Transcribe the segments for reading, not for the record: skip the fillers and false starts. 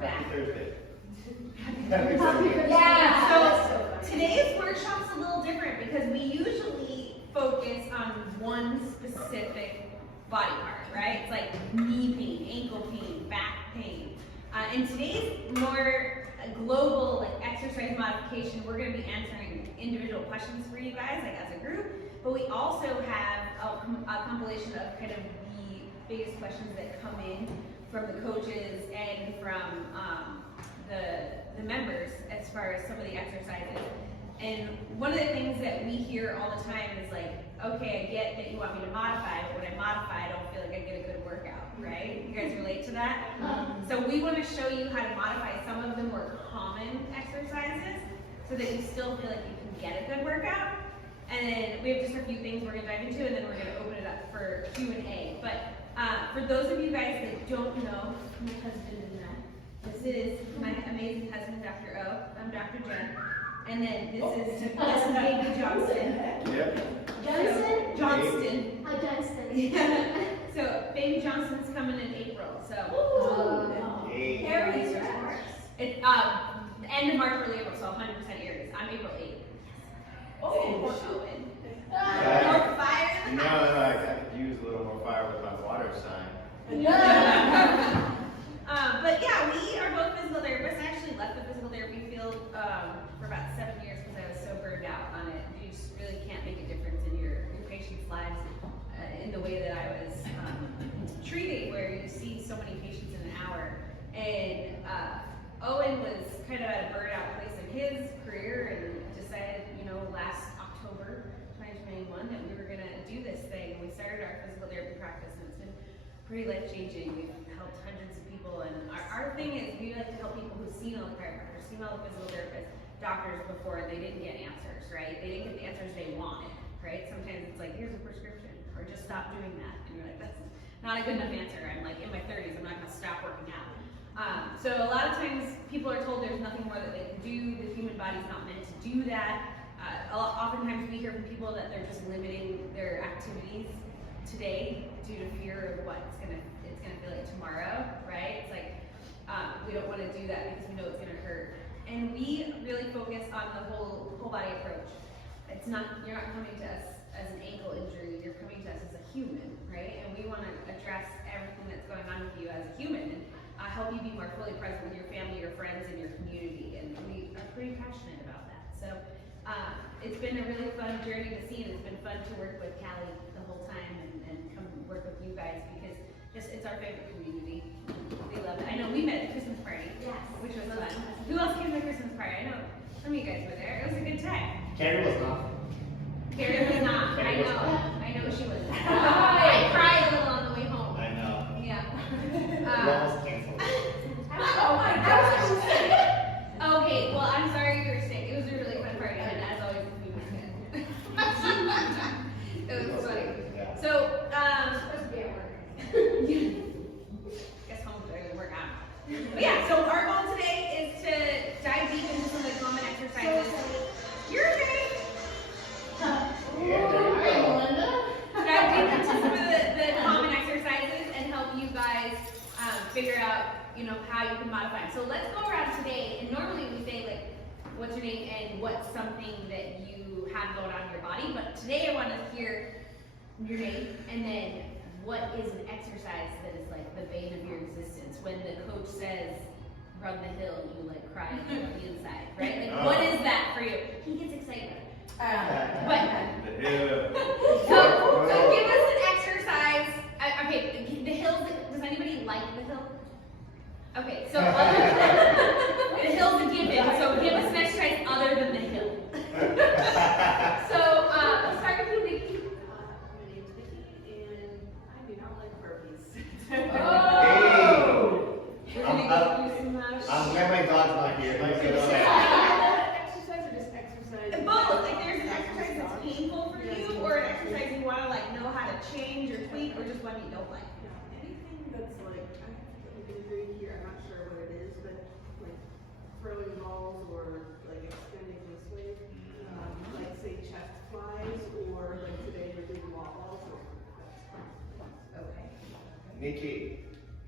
back. Happy Thursday. Yeah, so today's workshop's a little different because we usually focus on one specific body part, right? It's like knee pain, ankle pain, back pain. And today's more global, like exercise modification. We're going to be answering individual questions for you guys, like as a group. But we also have a compilation of kind of the biggest questions that come in from the coaches and from the members as far as some of the exercises. And one of the things that we hear all the time is like, okay, I get that you want me to modify, but when I modify, I don't feel like I get a good workout, right? You guys relate to that? So we want to show you how to modify some of the more common exercises so that you still feel like you can get a good workout. And then we have just a few things we're going to dive into, and then we're going to open it up for Q&A. But for those of you guys that don't know my husband and I, this is my amazing husband, Dr. O. I'm Dr. Jen. And then this is Baby Johnston. Yep. Johnston? Johnston. Oh, Johnston. Yeah. So Baby Johnston's coming in April. So Aries or Taurus? it's end of March, early April, so 100% Aries. I'm April 8th. Oh, More fire. And now that I could use a little more fire with my water sign. Yeah. But yeah, we are both physical therapists. I actually left the physical therapy field for about 7 years because I was so burned out on it. You just really can't make a difference in your patients' lives in the way that I was treating, where you see so many patients in an hour. And Owen was kind of at a burnout place in his career and decided, last October 2021 that we were going to do this thing. And we started our physical therapy practice, and it's been pretty life-changing. We've helped hundreds of people, and our thing is we like to help people who've seen all the chiropractors, seen all the physical therapists, doctors before, and they didn't get answers, right? They didn't get the answers they wanted, right? Sometimes it's like, here's a prescription, or just stop doing that. And you're like, that's not a good enough answer. I'm like in my 30s, I'm not going to stop working out. So a lot of times people are told there's nothing more that they can do. The human body's not meant to do that. Oftentimes we hear from people that they're just limiting their activities today due to fear of what it's gonna feel like tomorrow, right? It's like we don't want to do that because we know it's gonna hurt. And we really focus on the whole body approach. You're not coming to us as an ankle injury. You're coming to us as a human, right? And we want to address everything that's going on with you as a human and help you be more fully present with your family, your friends, and your community. And we are pretty passionate about that. So. It's been a really fun journey to see, and it's been fun to work with Cali the whole time and come work with you guys because it's our favorite community. We love it. I know we met at the Christmas party, which was fun. Who else came to the Christmas party? I know some of you guys were there. It was a good time. Carrie was not. Carrie was not. I know she was. I cried a little on the way home. I know. Yeah. We almost canceled. Oh my gosh. Okay, well, I'm sorry you were sick. It was a really fun party, and as always, the food was good. It was funny. Yeah. So, Supposed to be at work. guess home today will work out. But yeah, so our goal today is to dive deep into some of the common exercises. You're okay. Dive deep into some of the common exercises and help you guys figure out, how you can modify them. So let's go around today, and normally we say like, what's your name and what's something that you have going on in your body, but today I want to hear your name and then what is an exercise that is like the bane of your existence. When the coach says, run the hill, you like cry on the inside, right? Like what is that for you? He gets excited. So give us an exercise. Okay, the hills, does anybody like the hill? Okay, so the hill's a given, so give us an exercise other than the hill. So let's start with you, Vicky. My name's Vicky, and I do not like burpees. Hey! I'm glad my dog's not here. Exercise or just exercise? Both. Like there's an exercise that's painful for you, or an exercise you want to like know how to change or tweak, or just one you don't like. Anything that's like, I have an injury here, I'm not sure what it is, but like throwing balls or like extending this way, like say chest flies, or like today we're doing wall balls. Okay. Nikki,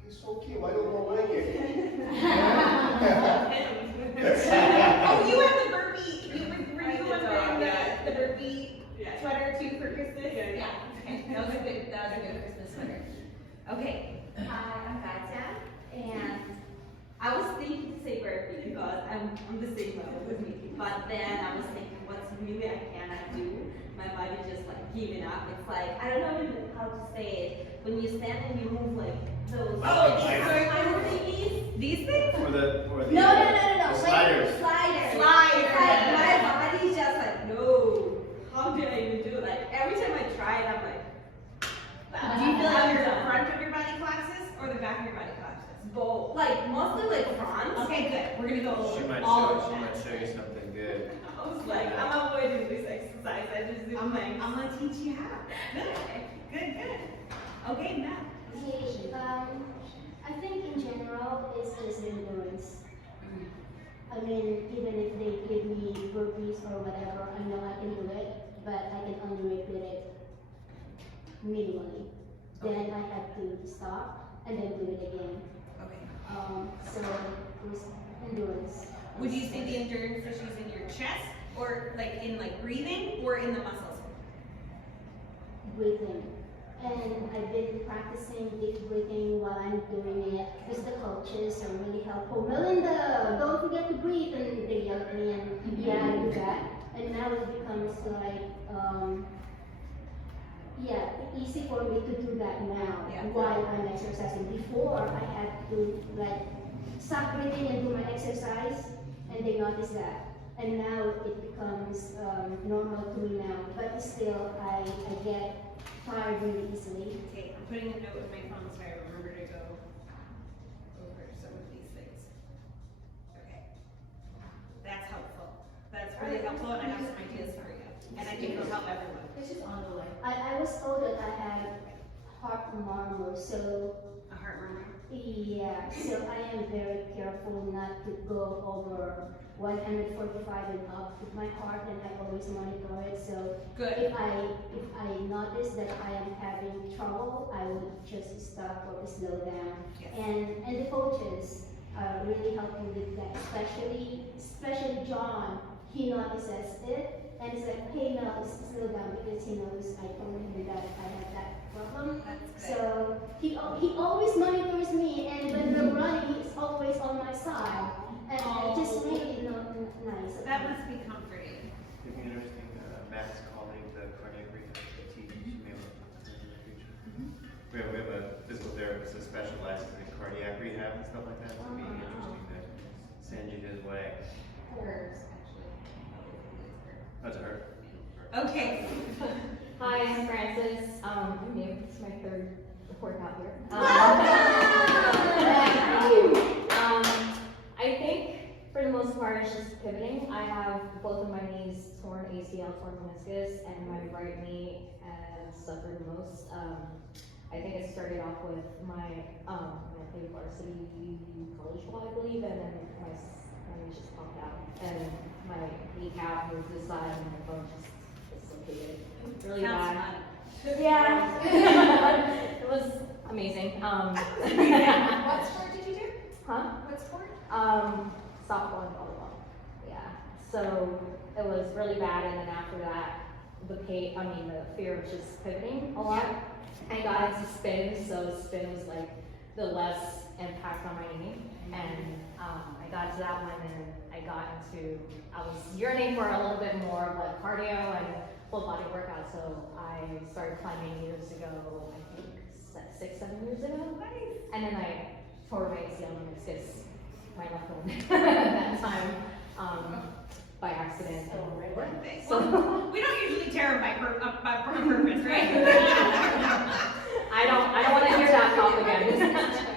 he's so cute. Why don't I like it? Okay. Hi, I'm Katya, and I was thinking to say burpee because I'm the same level with me. But then I was thinking, what's really I cannot do? My body just like giving up. It's like I don't know even how to say it. When you stand and you move like those. Oh, kind of like- thingies. These things? For the No. the Like sliders. sliders. Sliders. It's like my body's just like no. How do I even do it? Like every time I try it, I'm like. Do you feel like I'm you're the done. front of your body collapses or the back of your body collapses? Both. Like mostly like front. Okay, good. We're gonna go She over might all show, of she that. might show you something good. I was like, I'm avoiding this exercise. I just do things. I'm gonna teach you how. Good. Okay, Matt. Okay, I think in general it's just endurance. I mean, even if they give me burpees or whatever, I know I can do it, but I can only repeat it minimally. Then I have to stop and then do it again. Okay. So it's endurance. Would you say the endurance issues in your chest or like in like breathing or in the muscles? Breathing. And I've been practicing deep breathing while I'm doing it because the coaches are really helpful. Melinda, don't forget to breathe, and they yell at me, and yeah, I do that. And now it becomes like, easy for me to do that now Yeah. while I'm exercising. Before, I had to like stop breathing and do my exercise, and they notice that. And now it becomes normal to me now, but still I get tired really easily. Okay, I'm putting a note in my phone so I remember to go over some of these things. Okay. That's helpful. That's really helpful and I have some ideas for you. And I think it'll help everyone. It's just on the way. I was told that I had heart murmur, so A heart murmur. yeah, so I am very careful not to go over 145 and up with my heart, and I always monitor it. So Good. if I notice that I am having trouble, I would just stop or slow down. Yes. And the coaches are really helping with that, especially John. He notices it, and he's like, hey, no, slow down, because he knows I told him that I have that problem. That's good. So he always monitors me, and when we're running, he's always on my side. And Oh. just really nice. That must be comforting. It'd be interesting, Matt's calling the cardiac rehab team. She may want to in the future. We have a physical therapist that specializes in cardiac rehab and stuff like that. It'd be interesting to send you his way. Hers, actually. That's her. Okay. Hi, I'm Francis. I'm new. It's my third workout here. I think for the most part it's just pivoting. I have both of my knees torn ACL, torn meniscus, and my right knee has suffered most. I think it started off with my I played varsity college ball, I believe, and then my knee just popped out, and my kneecap moved to the side, and my bone just dislocated really Sounds bad. fun. Yeah, it was amazing. What sport did you do? Huh? What sport? Softball and volleyball. Yeah. So it was really bad, and then after that, the fear of just pivoting a lot. I got into spin, so spin was like the less impact on my knee, and I got into that one, and I was yearning for a little bit more of like cardio and full body workout, so I started climbing years ago, I think 6-7 years ago. And then I tore my ACL and meniscus, my left one at that time, by accident. So we don't usually tear them by purpose, right? I don't want to hear that cough again.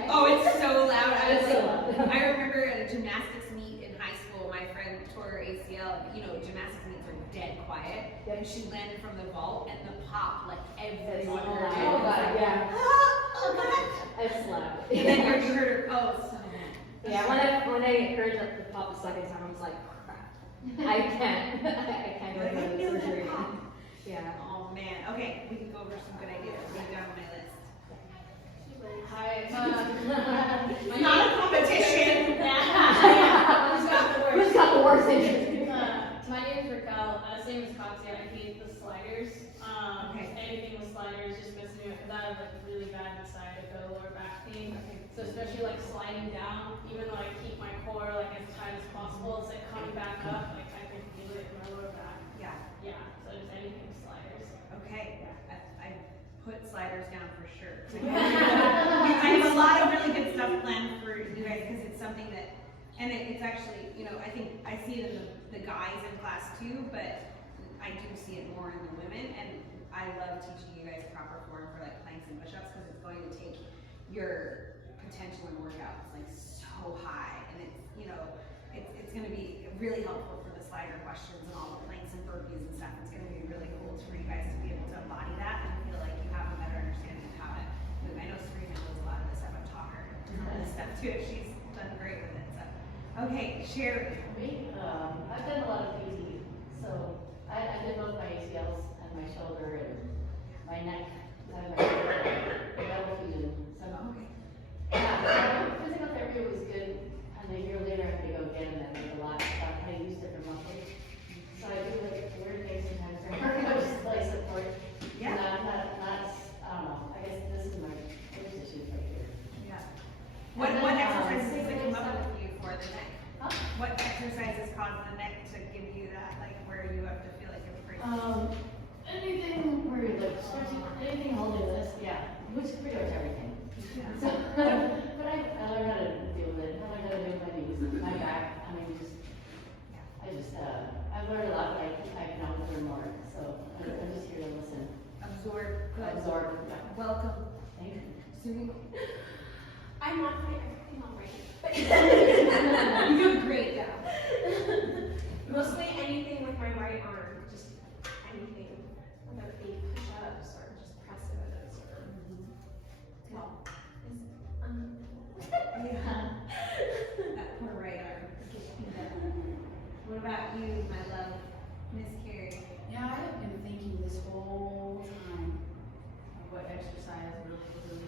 Oh, it's so loud. It's so loud. I remember at a gymnastics meet in high school, my friend tore her ACL. You know, gymnastics meets are dead quiet. Yep. And she landed from the vault, and the pop, like everyone Oh, heard it. God, yeah. Oh, God. It's loud. And then you heard her, oh, so mad. Yeah, when I heard that the pop the second time, I was like, crap. I can't go to the surgery again. Yeah. Oh, man. Okay, we can go over some good ideas. Write down on my list. Hi. It's not a competition. Who's got the worst injury? My name is Raquel, same as Katya, I hate the sliders. Okay. Anything with sliders just messes me up, because I have like really bad sciatica, lower back pain. So especially like sliding down, even though I keep my core like as tight as possible, it's like coming back up, like I can feel it in my lower back. Yeah. Yeah, so just anything sliders. Okay. I put sliders down for sure. I have a lot of really good stuff planned for you guys because it's something that, and it's actually, you know, I think I see it in the guys in class too, but I do see it more in the women, and I love teaching you guys proper form for like planks and push-ups because it's going to take your potential in workouts like so high, and it's, you know, it's going to be really helpful for the slider questions and all the planks and burpees and stuff. It's going to be really cool for you guys to be able to embody that and feel like you have a better understanding of how to move. I know Serena knows a lot of this stuff. I've taught her this stuff too. She's done great with it. So, okay, Sherry. Me, I've done a lot of PT, so I did both my ACLs and my shoulder and my neck, and my double fusion. So, yeah, physical therapy was good, and a year later I had to go again, and I did a lot about how to use different muscles. So I do like weird things sometimes for just like support. Yeah. Not, I don't know, I guess this is my position right here. Yeah. What exercises did it come up with you for the neck? Huh? What exercises cause the neck to give you that, like where you have to feel like you're pretty? Anything where you're like stretching, anything holding this, yeah, which pretty much everything. Yeah. So, but I learned how to deal with it, I learned how to do my knees, my back, I mean, I've learned a lot, but I can always learn more, so I'm just here to listen. Absorb. Good. Absorb, yeah. Welcome. Thank you. Serena. I'm modifying everything already. You're doing great now. Mostly anything with my right arm, just anything, whether it be push-ups or just presses or, well, Yeah. That poor right arm. What about you, my love, Miss Carrie? Yeah, I have been thinking this whole time of what exercise really like.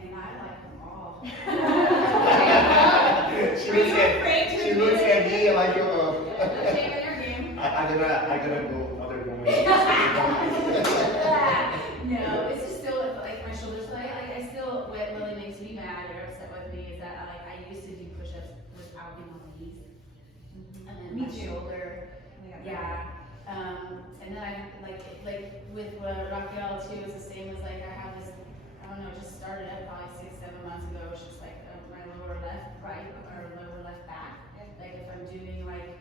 And I like them all. She looks at me like, Shame in your game. I'm gonna go other women. No, it's just still like my shoulders play. Like I still, what really makes me mad or upset with me is that like I used to do push-ups without being on my knees. And then Me my too. shoulder, yeah. And then I like with Rafael too, it's the same as like I have this, I don't know, it just started up probably 6-7 months ago. It's just like my lower left, right, or lower left back. Like if I'm doing like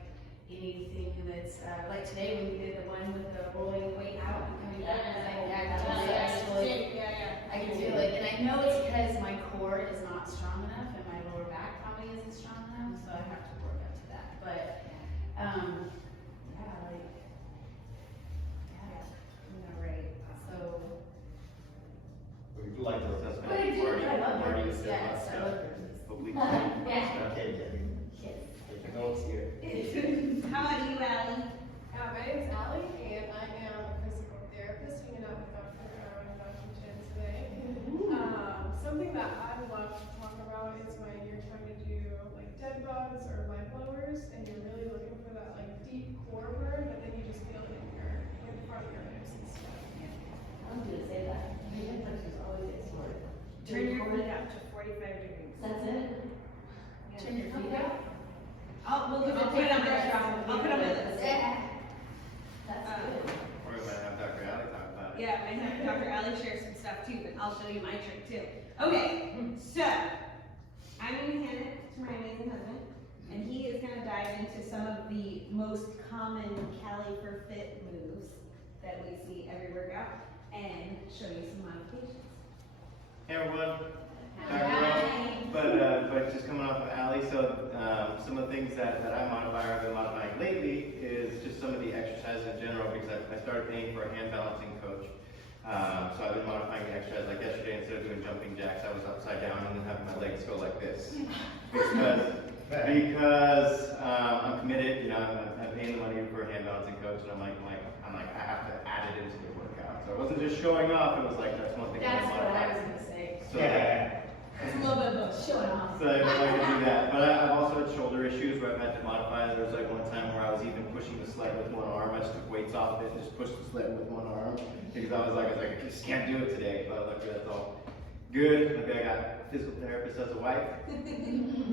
anything that's like today when we did the one with the rolling weight out and coming back, I can do it, and I know it's because my core is not strong enough and my lower back probably isn't strong enough, so I have to work up to that. But Right. so. We do like those, that's But I do, I love Marty burpees, said yes, last I time. love burpees. But we Yeah. okay, take the notes here. How about you, Allie? My name is Allie, and I am a physical therapist hanging out with Dr. Aaron and Dr. Jen today. Something that I love to talk about is when you're trying to do like dead bugs or leg blowers, and you're really looking for that like deep core burn, but then you just feel it in front of your hips and stuff. I was gonna say that, my hip flexors always get sore. Turn your feet up to 45 degrees. That's it? Turn your feet up. I'll put it on my list. I'll put it on my list. That's good. Or we might have Dr. Alley talk about it. Yeah, I have Dr. Allie share some stuff too, but I'll show you my trick too. Okay, so I'm gonna hand it to my amazing husband, and he is gonna dive into some of the most common Cali for Fit moves that we see every workout and show you some modifications. Hey everyone. Hi. But just coming off of Allie, so some of the things that I modify or I've been modifying lately is just some of the exercises in general because I started paying for a hand balancing coach. So I've been modifying the exercise. Like yesterday, instead of doing jumping jacks, I was upside down and then having my legs go like this. Because I'm committed, you know, I'm paying the money for a hand balancing coach, and I'm like, I have to add it into the workout. So it wasn't just showing off, it was like, that's one thing That's I what I modified. was gonna say. So, It's a little bit of both. Showing off. so I can do that. But I've also had shoulder issues issues where I've had to modify. There was like one time where I was even pushing the sled with one arm. I just took weights off it and just pushed the sled with one arm because I was like, I just can't do it today. But luckily that's all good. Luckily I got a physical therapist as a wife.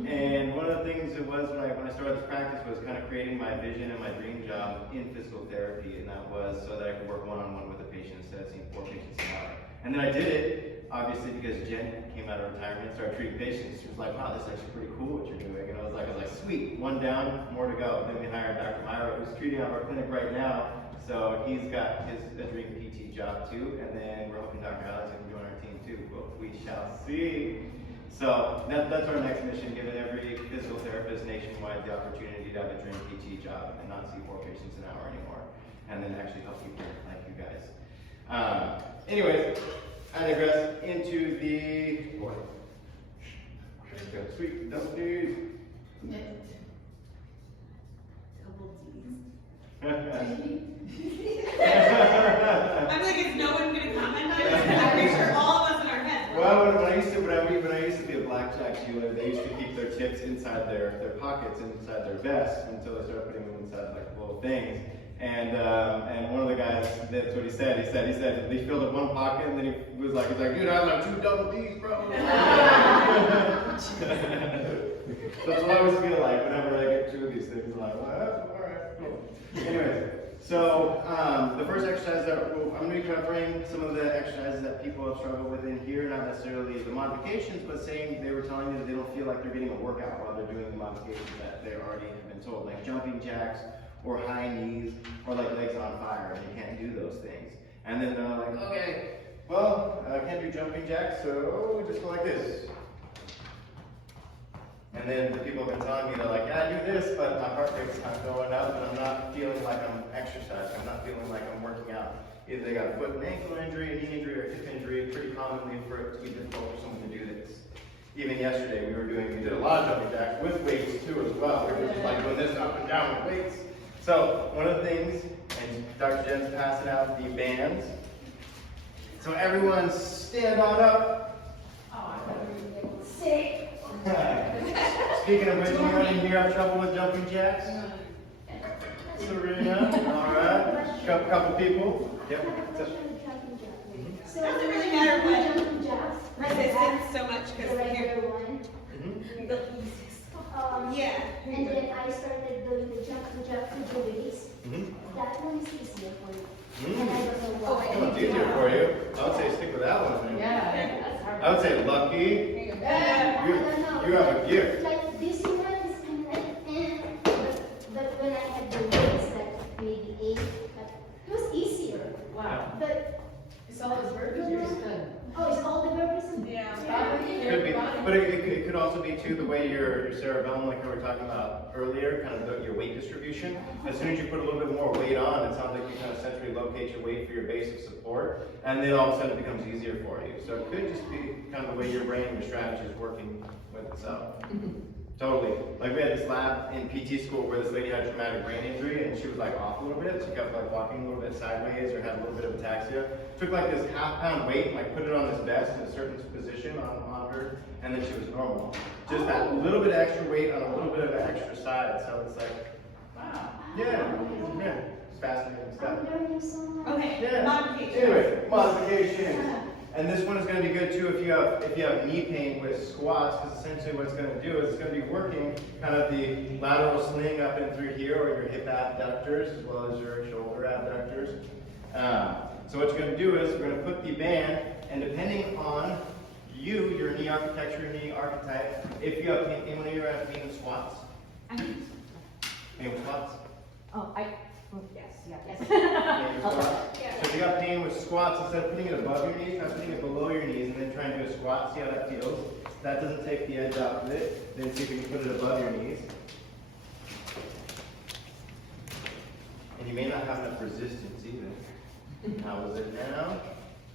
And one of the things it was when I started this practice was kind of creating my vision and my dream job in physical therapy, and that was so that I could work one-on-one with a patient instead of seeing 4 patients an hour. And then I did it, obviously, because Jen came out of retirement and started treating patients. She was like, wow, this is actually pretty cool what you're doing. And I was like, sweet, one down, more to go. Then we hired Dr. Myra, who's treating out of our clinic right now. So he's got a dream PT job too, and then we're hoping Dr. Alex can join our team too, but we shall see. So that's our next mission, giving every physical therapist nationwide the opportunity to have a dream PT job and not see 4 patients an hour anymore, and then actually help people like you guys. Anyways, I digress into the sweet double D's. I'm like, is no one gonna comment on this? I'm pretty sure all of us in our heads. Well, when I used to be a blackjack dealer, they used to keep their chips inside their pockets, inside their vests, until they started putting them inside like little things. And one of the guys, that's what he said. He said he filled up one pocket, and then he was like, dude, I have like 2 double D's, bro. That's what I always feel like whenever I get 2 of these things. I'm like, well, all right, cool. Anyways, so the first exercise that I'm going to be covering some of the exercises that people have struggled with in here, not necessarily the modifications, but saying they were telling me that they don't feel like they're getting a workout while they're doing the modifications that they already have been told, like jumping jacks, or high knees, or like legs on fire, and you can't do those things. And then they're like, okay, well, I can't do jumping jacks, so just go like this. And then the people have been telling me, they're like, yeah, I do this, but my heart rate's not going up, and I'm not feeling like I'm exercising, I'm not feeling like I'm working out. Either they got a foot and ankle injury, a knee injury, or a hip injury, pretty commonly for it to be difficult for someone to do this. Even yesterday, we did a lot of jumping jacks with weights too as well. We were just like doing this up and down with weights. So one of the things, and Dr. Jen's passing out the bands. So everyone stand on up. Sick. Speaking of which, anyone in here have trouble with jumping jacks? Serena, all right. Couple people. Yep. So Doesn't really matter what jumping jacks. resistance so much The because here, regular one. the easiest. Yeah. And then I started doing the jumping jack with the weights. That one is easier for me. And I don't know Oh, why. wait. Well, it's easier for you. I would say stick with that one. Yeah, that's hard. I would say lucky. I don't know. You have a gift. Like this one is kind of like, but when I had the weights, like maybe 8, it was easier. Wow. But, It's all those burpees you're just done. oh, it's all the burpees? Yeah. Could be, but it could also be too the way your cerebellum, like we were talking about earlier, kind of your weight distribution. As soon as you put a little bit more weight on, it sounds like you kind of centrally locate your weight for your base of support, and then all of a sudden it becomes easier for you. So it could just be kind of the way your brain and your strategy is working with itself. Totally. Like we had this lab in PT school where this lady had a traumatic brain injury and she was like off a little bit. She kept like walking a little bit sideways or had a little bit of ataxia. Took like this half-pound weight and like put it on this desk in a certain position on her, and then she was normal. Just that little bit of extra weight on a little bit of an extra side. So it's like, wow. Yeah. It's fascinating stuff. I'm learning so much. Okay, Yeah. modification. Anyway, modifications. And this one is going to be good too if you have knee pain with squats, because essentially what it's going to do is it's going to be working kind of the lateral sling up and through here, or your hip abductors as well as your shoulder abductors. So what you're going to do is we're going to put the band, and depending on your knee architecture, knee archetype, if you have pain, anyone here have pain with squats? Pain with squats? Yes. Pain with squats? So if you got pain with squats, instead of putting it above your knees, try putting it below your knees and then try and do a squat, see how that feels. If that doesn't take the edge off of it, then see if you can put it above your knees. And you may not have enough resistance either. How is it now?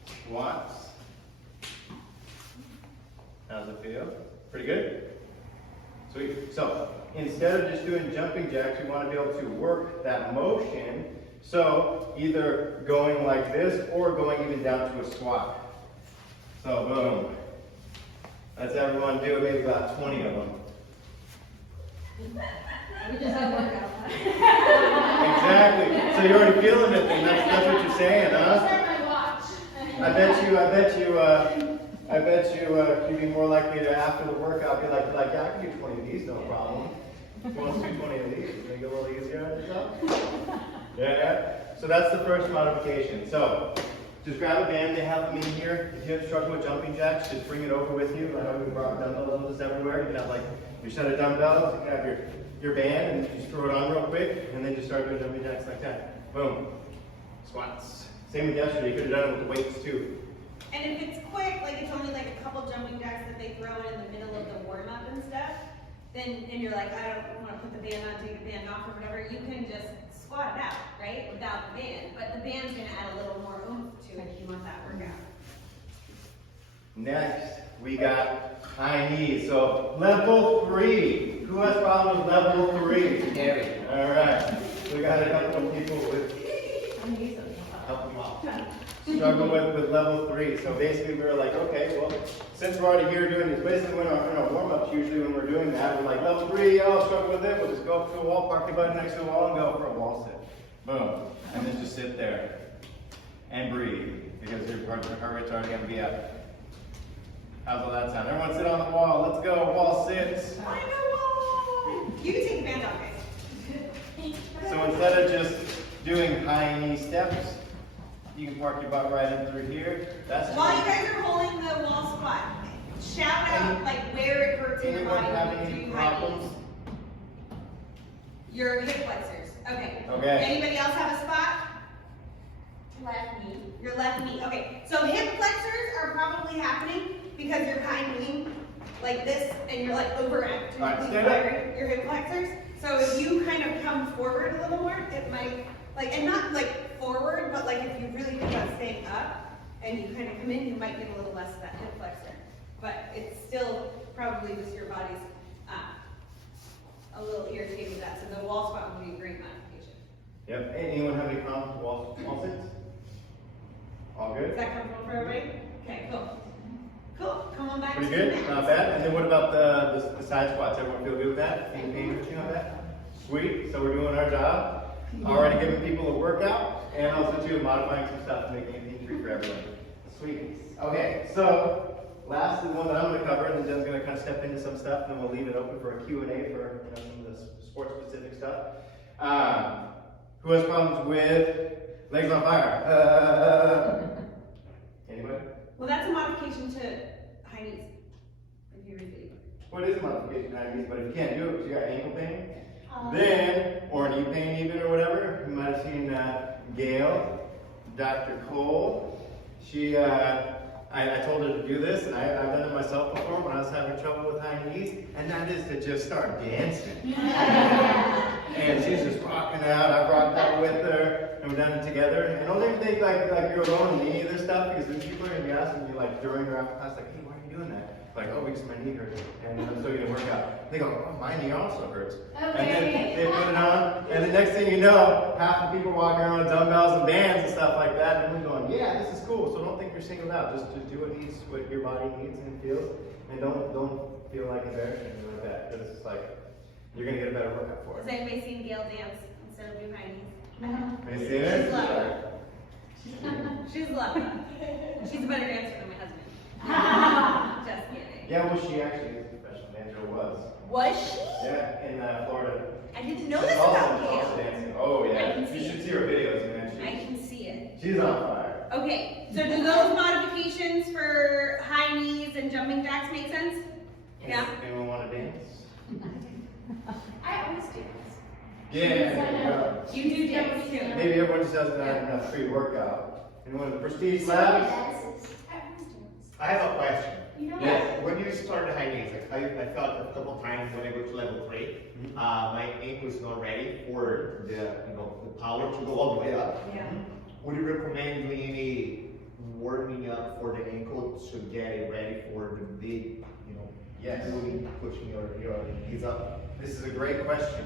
Squats. How does it feel? Pretty good? Sweet. So instead of just doing jumping jacks, we want to be able to work that motion. So either going like this or going even down to a squat. So boom. Let's everyone do maybe about 20 of them. We just had workout. Exactly. So you're already feeling it, then that's what you're saying, huh? my watch. I bet you'd be more likely to, after the workout, be like, yeah, I can do 20 of these, no problem. Who wants to do 20 of these? Make it a little easier on yourself? Yeah. So that's the first modification. So just grab a band. They have them in here. If you have struggle with jumping jacks, just bring it over with you. I know we brought dumbbells everywhere. You can have like your set of dumbbells. You can have your band and just throw it on real quick, and then just start doing jumping jacks like that. Boom. Squats. Same with yesterday. You could have done it with the weights too. And if it's quick, like it's only like a couple jumping jacks that they throw in the middle of the warm up and stuff, then and you're like, I don't want to put the band on, take the band off or whatever, you can just squat it out, right? Without the band. But the band's gonna add a little more oomph to it if you want that workout. Next, we got high knees. So level 3. Who has problems with level 3? Gary. All right. We got a couple of people with Help them out. struggle with level 3. So basically we were like, okay, well, since we're already here doing this, basically in our warm-ups, usually when we're doing that, we're like, level 3, oh, struggle with it, we'll just go up to a wall, park your butt next to the wall, and go for a wall sit. Boom. And then just sit there and breathe, because your heart rate's already going to be up. How's all that sound? Everyone sit on the wall. Let's go. Wall sits. I know. You can take the band off, guys. So instead of just doing high knee steps, you can park your butt right in through here. That's While you guys are holding the wall squat, shout out like where it hurts in your anyone body have when you any do high problems? knees. Your hip flexors. Okay. Okay. Anybody else have a spot? Left knee. Your left knee. Okay. So hip flexors are probably happening because you're high kneeing like this and you're like overactively Alright, stand up. firing your hip flexors. So if you kind of come forward a little more, it might like, and not like forward, but like if you really think about staying up and you kind of come in, you might get a little less of that hip flexor. But it's still probably just your body's a little irritated with that. So the wall squat would be a great modification. Yep. Anyone have any problems with wall sits? All good? Is that comfortable for everybody? Okay, cool. Cool. Come on back Pretty to good? the mat. Not bad. And then what about the side squats? Everyone feel good with that? Any pain or anything on that? Sweet. So we're doing our job. Already giving people a workout and also too modifying some stuff to make anything free for everyone. Sweet. Okay, so last is the one that I'm going to cover, and then Jen's going to kind of step into some stuff, and then we'll leave it open for a Q&A for some of the sports-specific stuff. Who has problems with legs on fire? Anybody? Well, that's a modification to high knees. If you read the ebook. Well, it is a modification of knees, but if you can't do it because you got ankle pain, then, or knee pain even or whatever, you might have seen Gail, Dr. Cole. She, I told her to do this, and I've done it myself before when I was having trouble with high knees, and that is to just start dancing. And she's just rocking out. I rocked out with her, and we've done it together. And don't even think like you're alone in any of this stuff, because then people are going to be asking you like during or after class, like, hey, why are you doing that? Like, oh, because my knee hurts, and I'm still going to work out. They go, oh, my knee also hurts. And then they put it on, and the next thing you know, half the people walking around with dumbbells and bands and stuff like that, and we're going, yeah, this is cool. So don't think you're singled out. Just do what your body needs and feels, and don't feel like embarrassed or anything like that. Because it's like you're going to get a better workout for it. Has anybody seen Gail dance instead of do high knees? Have you seen it? She's lovely. She's lovely. She's a better dancer than my husband. Just kidding. Yeah, well, she actually is a professional dancer, was. Was she? Yeah, in Florida. I didn't know this She's about also Gail. dancing. Oh, yeah. I can You see should it. see her videos, man. I can see it. She's on fire. Okay, so do those modifications for high knees and jumping jacks make sense? Yeah? Anyone want to dance? I always do this. Yeah, there you go. You do dance too. Maybe everyone just doesn't have enough free workout. Anyone in the Prestige Labs? I always do this. I have a question. You know Yes. When you started high knees, like I felt a couple times when I go to level 3, my ankle is not ready for the power to go all the way up. Yeah. Would you recommend doing any warming up for the ankle to get it ready for the big, Yes. really pushing your knees up? This is a great question.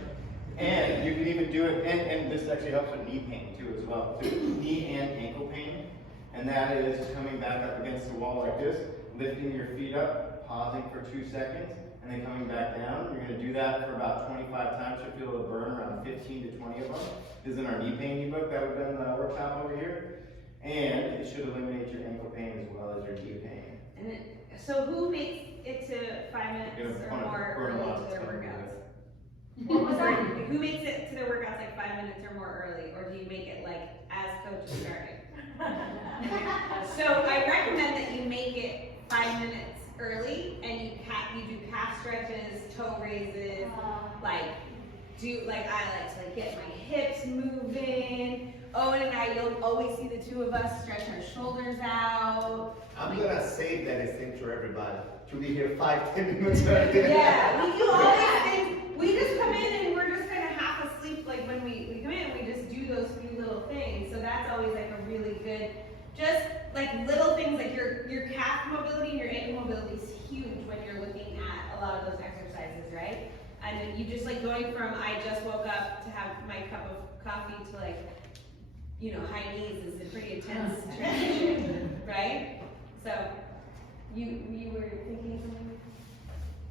And you can even do it, and this actually helps with knee pain too as well. Too. Knee and ankle pain. And that is coming back up against the wall like this, lifting your feet up, pausing for 2 seconds, and then coming back down. You're going to do do that for about 25 times, you'll feel a burn around 15 to 20 of them. This is in our knee pain ebook that we've done in the workshop over here. And it should eliminate your ankle pain as well as your knee pain. And so who makes it to 5 minutes Gonna or more burn early lots to of their time. workouts? What was that? Who makes it to their workouts like 5 minutes or more early, or do you make it like as coach is starting? So I recommend that you make it 5 minutes early, and you do calf stretches, toe raises, like I like to get my hips moving. Owen and I, you'll always see the two of us stretch our shoulders out. I'm gonna save that instinct to everybody, to be here 5-10 minutes early. Yeah, we do all these things. We just come in and we're just kind of half asleep. Like when we come in, we just do those few little things. So that's always like a really good, just like little things like your calf mobility and your ankle mobility is huge when you're looking at a lot of those exercises, right? And then you just like going from I just woke up to have my cup of coffee to like, high knees is a pretty intense transition, right? So, you were thinking something?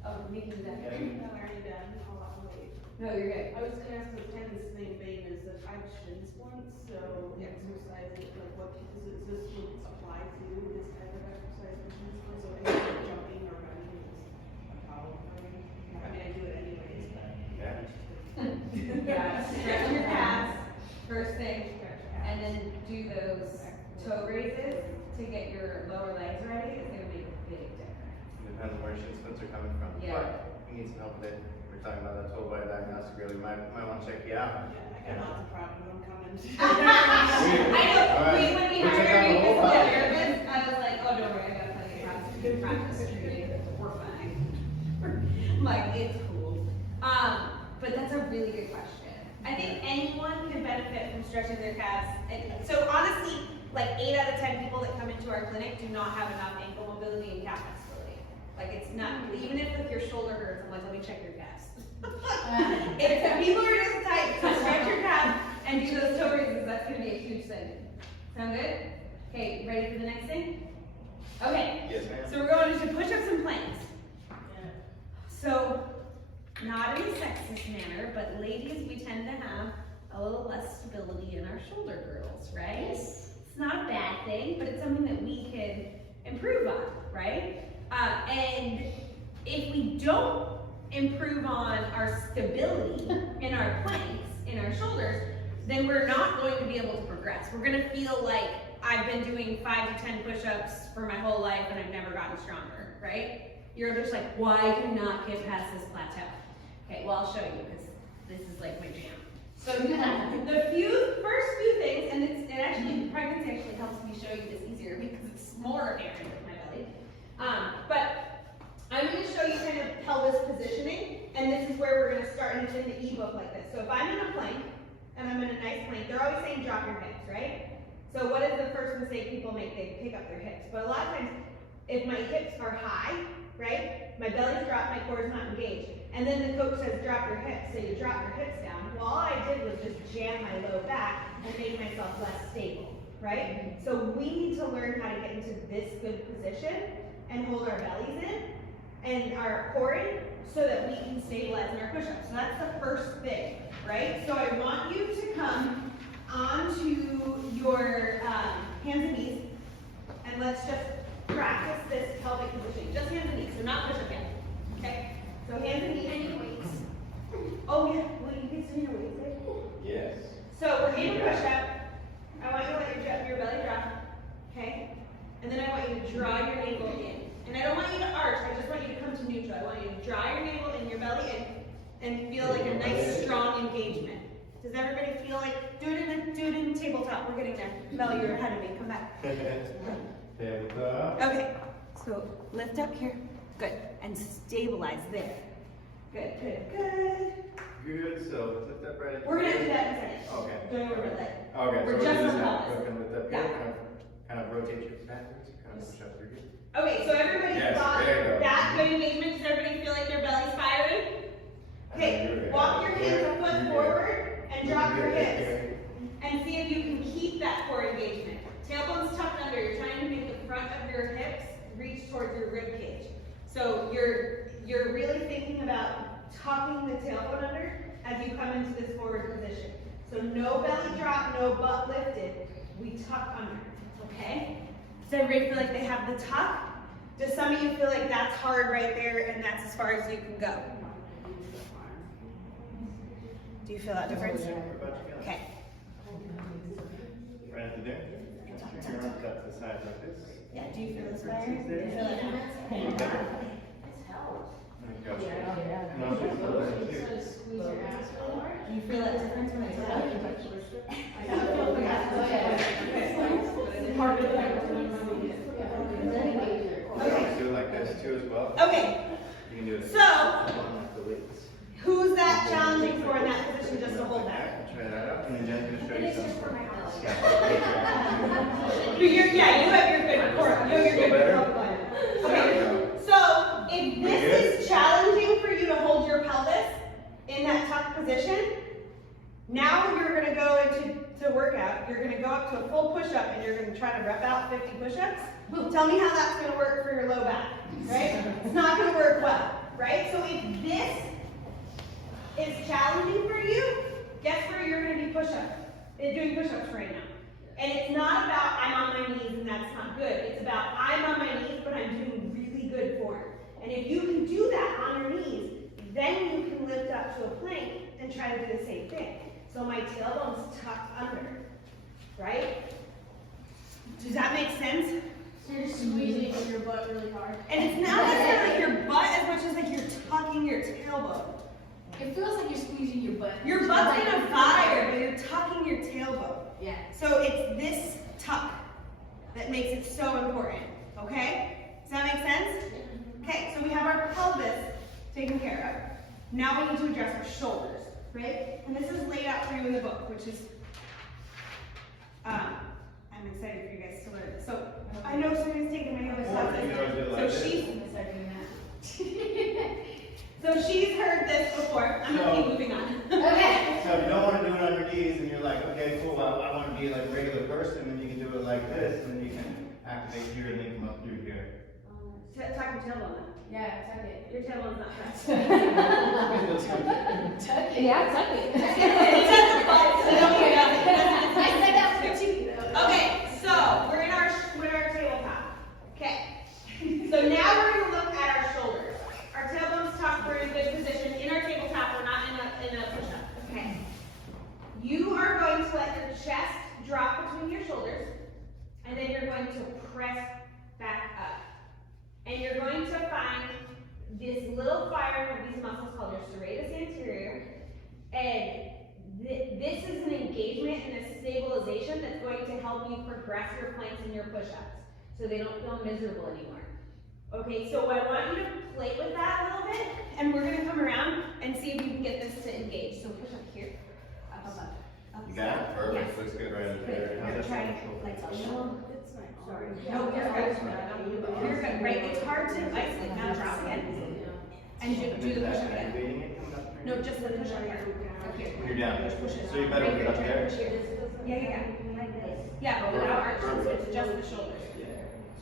Oh, making that. I'm already done, I'll wait. No, you're good. I was gonna ask the kind of the same vein as the I've shin splints, so exercising, like what, does this would apply to this type of exercise for shin splints, or anything jumping or running is a problem for me? I mean, I do it anyways, but. Yeah, stretch your calves, first thing, and then do those toe raises to get your lower legs ready. It's gonna make a big difference. Depends on where shin splints are coming from. Yeah. But we need some help with it. We're talking about that total body diagnostic, really. Might want to check you out. Yeah, I got lots of problems, I'm coming. I know, Alright. when we We'll check hired out you the whole physical body. therapist, I was like, oh, don't worry, I got plenty of practice. Good practice treating. We're fine. I'm like, it's cool. But that's a really good question. I think anyone can benefit from stretching their calves. And so honestly, like 8 out of 10 people that come into our clinic do not have enough ankle mobility and calf flexibility. Like it's not, even if like your shoulder hurts, I'm like, let me check your calves. If people are just tight, so stretch your calves and do those toe raises, that's gonna be a huge thing. Sound good? Okay, ready for the next thing? Okay. Yes, ma'am. So we're going into push-ups and planks. So, not in a sexist manner, but ladies, we tend to have a little less stability in our shoulder girdles, right? It's not a bad thing, but it's something that we can improve on, right? And if we don't improve on our stability in our planks, in our shoulders, then we're not going to be able to progress. We're gonna feel like I've been doing 5 to 10 push-ups for my whole life and I've never gotten stronger, right? You're just like, why can I not get past this plateau? Okay, well, I'll show you because this is like my jam. So the first few things, and pregnancy actually helps me show you this easier because it's more apparent with my belly. But I'm going to show you kind of pelvis positioning, and this is where we're going to start, and it's in the ebook like this. So if I'm in a plank, and I'm in a nice plank, they're always saying drop your hips, right? So what is the first mistake people make? They pick up their hips. But a lot of times, if my hips are high, right, my belly's dropped, my core is not engaged, and then the coach says drop your hips, so you drop your hips down. Well, all I did was just jam my low back and make myself less stable, right? So we need to learn how to get into this good position and hold our bellies in and our core in so that we can stabilize in our push-ups. So that's the first thing, right? So I want you to come onto your hands and knees, and let's just practice this pelvic positioning. Just hands and knees, so not push-up yet, okay? So hands and knees. Any weights? Oh yeah, well you can see your weights there. Yes. So we're in a push-up. I want you to let your belly drop, okay? And then I want you to draw your navel in. And I don't want you to arch, I just want you to come to neutral. I want you to draw your navel in your belly and feel like a nice strong engagement. Does everybody feel like, do it in tabletop, we're getting there. Belly, you're ahead of me, come back. Tabletop. Okay, so lift up here, good, and stabilize there. Good, good, good. Good, so let's lift up right. We're gonna do that in a second. Okay. Don't worry about that. Okay, We're so just we'll do on this now. pelvis. We're gonna lift up Yeah. here, kind of rotate your backwards, kind of push up through here. Okay, so everybody's Yes, got there you go. that good engagement. Does everybody feel like their belly's firing? Okay, walk your hands a foot forward and drop your hips. And see if you can keep that core engagement. Tailbone's tucked under. You're trying to make the front of your hips reach towards your rib cage. So you're really thinking about tucking the tailbone under as you come into this forward position. So no belly drop, no butt lifted. We tuck under, okay? Does everybody feel like they have the tuck? Does some of you feel like that's hard right there and that's as far as you can go? Do you feel that difference? Okay. Right after there. Turn your arms out to the side like this. Yeah, do you feel this better? Do you feel that difference? A little better. Go. No, Sort of squeeze your ass forward. Do you feel that difference when I tell you? Do it like this too as well. Okay, You can do it. so who's that challenging for in that position just to hold that? Try that out, and then Jen's gonna show you something. Yeah, you have your good core. You have your good core. Okay, so if this is challenging for you to hold your pelvis in that tuck position, now you're gonna go into workout. You're gonna go up to a full push-up and you're gonna try to rep out 50 push-ups. Tell me how that's gonna work for your low back, right? It's not gonna work well, right? So if this is challenging for you, guess where you're gonna be doing push-ups right now. And it's not about I'm on my knees and that's not good. It's about I'm on my knees, but I'm doing really good form. And if you can do that on your knees, then you can lift up to a plank and try to do the same thing. So my tailbone's tucked under, right? Does that make sense? So you're squeezing your butt really hard. And it's not necessarily like your butt as much as like you're tucking your tailbone. It feels like you're squeezing your butt. Your butt's gonna fire, but you're tucking your tailbone. Yeah. So it's this tuck that makes it so important, okay? Does that make sense? Okay, so we have our pelvis taken care of. Now we need to address our shoulders, right? And this is laid out for you in the book, which is, I'm excited for you guys to learn this. So I know somebody's taking my other stuff. So she's heard this before. I'm gonna keep moving on. Okay. So if you don't want to do it on your knees and you're like, okay, cool, I want to be like a regular person, then you can do it like this, and then you can activate here and then come up through here. Tuck your tailbone then. Yeah, tuck it. Your tailbone's not tucked. Tuck it. Yeah, exactly. I said that for two. Okay, so we're in our tabletop. Okay. So now we're going to look at our shoulders. Our tailbone's tucked. We're in a good position. In our tabletop, we're not in a push-up. Okay. You are going to let your chest drop between your shoulders, and then you're going to press back up. And you're going to find this little firing of these muscles called your serratus anterior, and this is an engagement and a stabilization that's going to help you progress your planks and your push-ups, so they don't feel miserable anymore. Okay, so I want you to play with that a little bit, and we're gonna come around and see if we can get this to engage. So push up here, up, up, up. You got it? Perfect. Yes. Looks good right up Good. there. We're gonna try to like Sorry. No, you're good. You're good, right? It's hard to isolate. Now drop again. And do the push-up again. Activating it, coming up there. No, just the push-up here. Up here. When you're down. Just push it. So you better Right get up here, there. push here. Yeah. Yeah, but without arches, it's just the shoulders.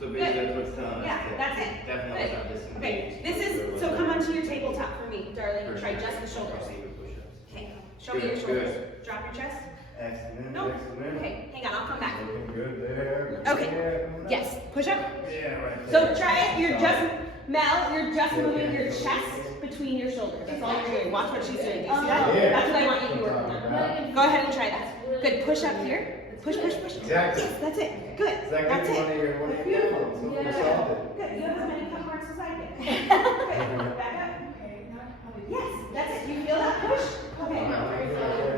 So basically that's what's telling us. Yeah, that that's it. Definitely Good. not this. Okay, this is, so come onto your tabletop for me, darling, and try just the shoulders. Okay, show me your Good, shoulders. good. Drop your chest. Excellent, Nope. excellent. Okay, hang on, I'll come back. Looking good there. Okay. Yeah, coming up. Yes, push up. Yeah, right So there. try it, you're just moving your chest between your shoulders. That's all you're doing. Watch what she's doing. Do you see that? Yeah. That's what I want you to be working on. Go ahead and try that. Good, push up here. Push, push, push. Exactly. Yes, that's it. Good. Exactly That's one it. of your That's beautiful. problems. So we solved it. Good, you have as many cut marks as I did. Good, back up. Yes, that's it. Do you feel that push? Okay.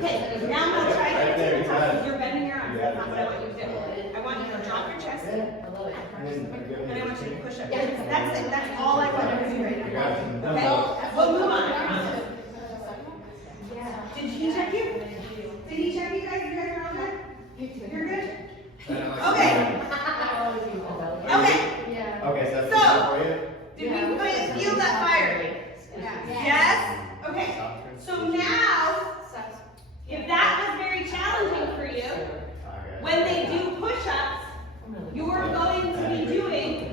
Okay, now I'm gonna try Right to there, you got it. You're bending your arms. That's not what I want you to do. I want you to drop your chest. I love it. And I want you to push up. That's it. That's all I want you to do right You now. got it. Okay? We'll move on.